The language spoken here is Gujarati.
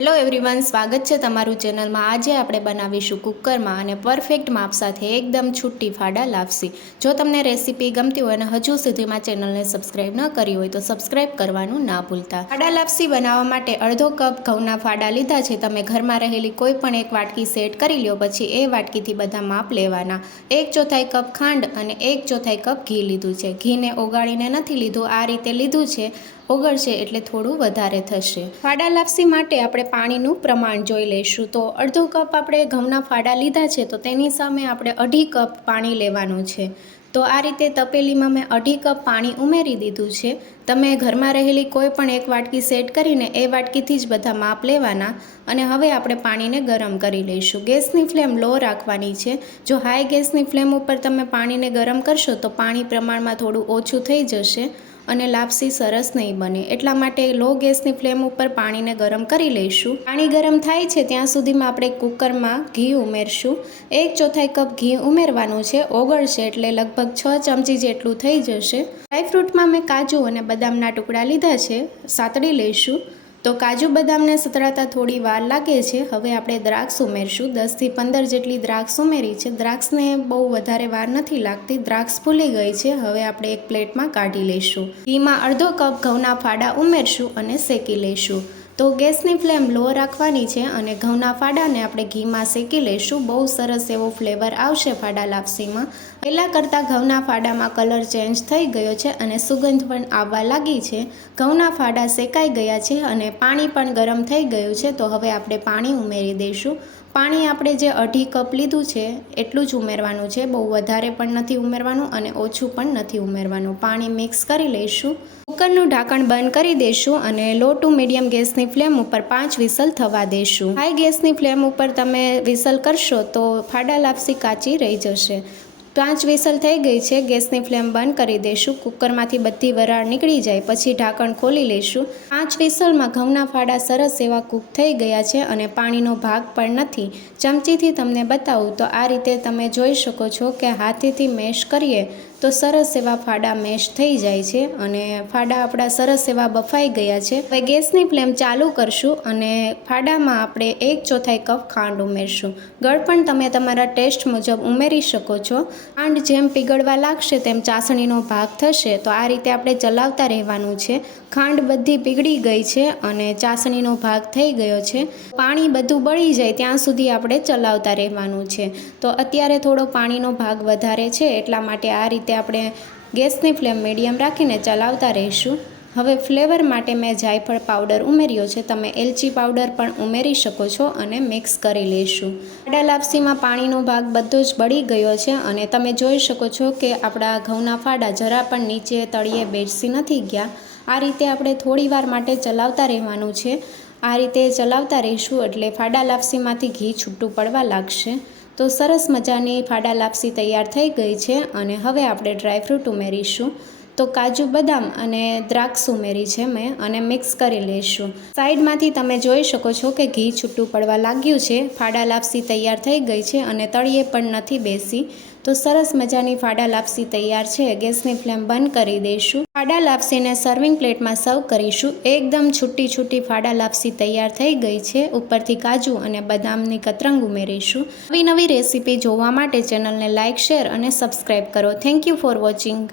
હેલો એવરીવન, સ્વાગત છે તમારું ચેનલમાં। આજે આપણે બનાવીશું કુકરમાં અને પરફેક્ટ માપ સાથે એકદમ છૂટી ફાડા લાપસી। જો તમને રેસીપી ગમતી હોય અને હજુ સુધીમાં ચેનલને સબસ્ક્રાઈબ ન કરી હોય તો સબસ્ક્રાઈબ કરવાનું ના ભૂલતા। ફાડા લાપસી બનાવવા માટે અડધો કપ ઘઉંના ફાડા લીધા છે। તમે ઘરમાં રહેલી કોઈ પણ એક વાટકી સેટ કરી લો, પછી એ વાટકીથી બધા માપ લેવાના। 1/4 કપ ખાંડ અને 1/4 કપ ઘી લીધું છે। ઘીને ઓગાળીને નથી લીધું, આ રીતે લીધું છે। ઓગળશે એટલે થોડું વધારે થશે। ફાડા લાપસી માટે આપણે પાણીનું પ્રમાણ જોઈ લઈશું। તો અડધો કપ આપણે ઘઉંના ફાડા લીધા છે, તો તેની સામે આપણે 1/2 કપ પાણી લેવાનું છે। તો આ રીતે તપેલીમાં મેં 1/2 કપ પાણી ઉમેરી દીધું છે। તમે ઘરમાં રહેલી કોઈ પણ એક વાટકી સેટ કરીને એ વાટકીથી જ બધા માપ લેવાના। અને હવે આપણે પાણીને ગરમ કરી લઈશું। ગેસની ફ્લેમ લો રાખવાની છે। જો હાઈ ગેસની ફ્લેમ ઉપર તમે પાણીને ગરમ કરશો તો પાણી પ્રમાણમાં થોડું ઓછું થઈ જશે અને લાપસી સરસ નહીં બને। એટલા માટે લો ગેસની ફ્લેમ ઉપર પાણીને ગરમ કરી લઈશું। પાણી ગરમ થાય છે ત્યાં સુધીમાં આપણે કુકરમાં ઘી ઉમેરશું। 1/4 કપ ઘી ઉમેરવાનું છે। ઓગળશે એટલે લગભગ 6 ચમચી જેટલું થઈ જશે। ડ્રાયફ્રૂટમાં મેં કાજુ અને બદામના ટુકડા લીધા છે, સાતળી લઈશું। તો કાજુ બદામને સતળાતા થોડી વાર લાગે છે। હવે આપણે દ્રાક્ષ ઉમેરશું। 10 થી 15 જેટલી દ્રાક્ષ ઉમેરી છે। દ્રાક્ષને બહુ વધારે વાર નથી લાગતી, દ્રાક્ષ ફૂલી ગઈ છે। હવે આપણે એક પ્લેટમાં કાઢી લઈશું। ઘીમાં અડધો કપ ઘઉંના ફાડા ઉમેરશું અને શેકી લઈશું। તો ગેસની ફ્લેમ લો રાખવાની છે અને ઘઉંના ફાડાને આપણે ઘીમાં શેકી લઈશું। બહુ સરસ એવો ફ્લેવર આવશે ફાડા લાપસીમાં। પહેલાં કરતાં ઘઉંના ફાડામાં કલર ચેન્જ થઈ ગયો છે અને સુગંધ પણ આવવા લાગી છે। ઘઉંના ફાડા શેકાઈ ગયા છે અને પાણી પણ ગરમ થઈ ગયું છે। તો હવે આપણે પાણી ઉમેરી દઈશું। પાણી આપણે જે 1/2 કપ લીધું છે એટલું જ ઉમેરવાનું છે, બહુ વધારે પણ નથી ઉમેરવાનું અને ઓછું પણ નથી ઉમેરવાનું। પાણી મિક્સ કરી લઈશું। કુકરનું ઢાંકણ બંધ કરી દઈશું અને લો ટુ મીડિયમ ગેસની ફ્લેમ ઉપર 5 વિસલ થવા દઈશું। હાઈ ગેસની ફ્લેમ ઉપર તમે વિસલ કરશો તો ફાડા લાપસી કાચી રહી જશે। 5 વિસલ થઈ ગઈ છે। ગેસની ફ્લેમ બંધ કરી દઈશું। કુકરમાંથી બધી વરાળ નીકળી જાય પછી ઢાંકણ ખોલી લઈશું। 5 વિસલમાં ઘઉંના ફાડા સરસ એવા કૂક થઈ ગયા છે અને પાણીનો ભાગ પણ નથી। ચમચીથી તમને બતાવું તો આ રીતે તમે જોઈ શકો છો કે હાથેથી મેશ કરીએ તો સરસ એવા ફાડા મેશ થઈ જાય છે અને ફાડા આપણા સરસ એવા બફાઈ ગયા છે। હવે ગેસની ફ્લેમ ચાલુ કરશું અને ફાડામાં આપણે 1/4 કપ ખાંડ ઉમેરશું। ગળપણ તમે તમારા ટેસ્ટ મુજબ ઉમેરી શકો છો। ખાંડ જેમ પીગળવા લાગશે તેમ ચાસણીનો ભાગ થશે, તો આ રીતે આપણે ચલાવતા રહેવાનું છે। ખાંડ બધી પીગળી ગઈ છે અને ચાસણીનો ભાગ થઈ ગયો છે। પાણી બધું બળી જાય ત્યાં સુધી આપણે ચલાવતા રહેવાનું છે। તો અત્યારે થોડો પાણીનો ભાગ વધારે છે, એટલા માટે આ રીતે આપણે ગેસની ફ્લેમ મીડિયમ રાખીને ચલાવતા રહીશું। હવે ફ્લેવર માટે મેં જાયફળ પાવડર ઉમેર્યો છે, તમે એલચી પાવડર પણ ઉમેરી શકો છો અને મિક્સ કરી લઈશું। ફાડા લાપસીમાં પાણીનો ભાગ બધો જ બળી ગયો છે અને તમે જોઈ શકો છો કે આપણા ઘઉંના ફાડા જરા પણ નીચે તળિયે બેસી નથી ગયા। આ રીતે આપણે થોડી વાર માટે ચલાવતા રહેવાનું છે। આ રીતે ચલાવતા રહીશું એટલે ફાડા લાપસીમાંથી ઘી છૂટું પડવા લાગશે। તો સરસ મજાની ફાડા લાપસી તૈયાર થઈ ગઈ છે અને હવે આપણે ડ્રાયફ્રૂટ ઉમેરીશું। તો કાજુ બદામ અને દ્રાક્ષ ઉમેરી છે મેં અને મિક્સ કરી લઈશું। સાઈડમાંથી તમે જોઈ શકો છો કે ઘી છૂટું પડવા લાગ્યું છે। ફાડા લાપસી તૈયાર થઈ ગઈ છે અને તળિયે પણ નથી બેસી। તો સરસ મજાની ફાડા લાપસી તૈયાર છે। ગેસની ફ્લેમ બંધ કરી દઈશું। ફાડા લાપસીને સર્વિંગ પ્લેટમાં સર્વ કરીશું। એકદમ છૂટી છૂટી ફાડા લાપસી તૈયાર થઈ ગઈ છે। ઉપરથી કાજુ અને બદામની કતરંગ ઉમેરીશું। નવી નવી રેસીપી જોવા માટે ચેનલને લાઇક, શેર અને સબસ્ક્રાઈબ કરો। Thank you for watching.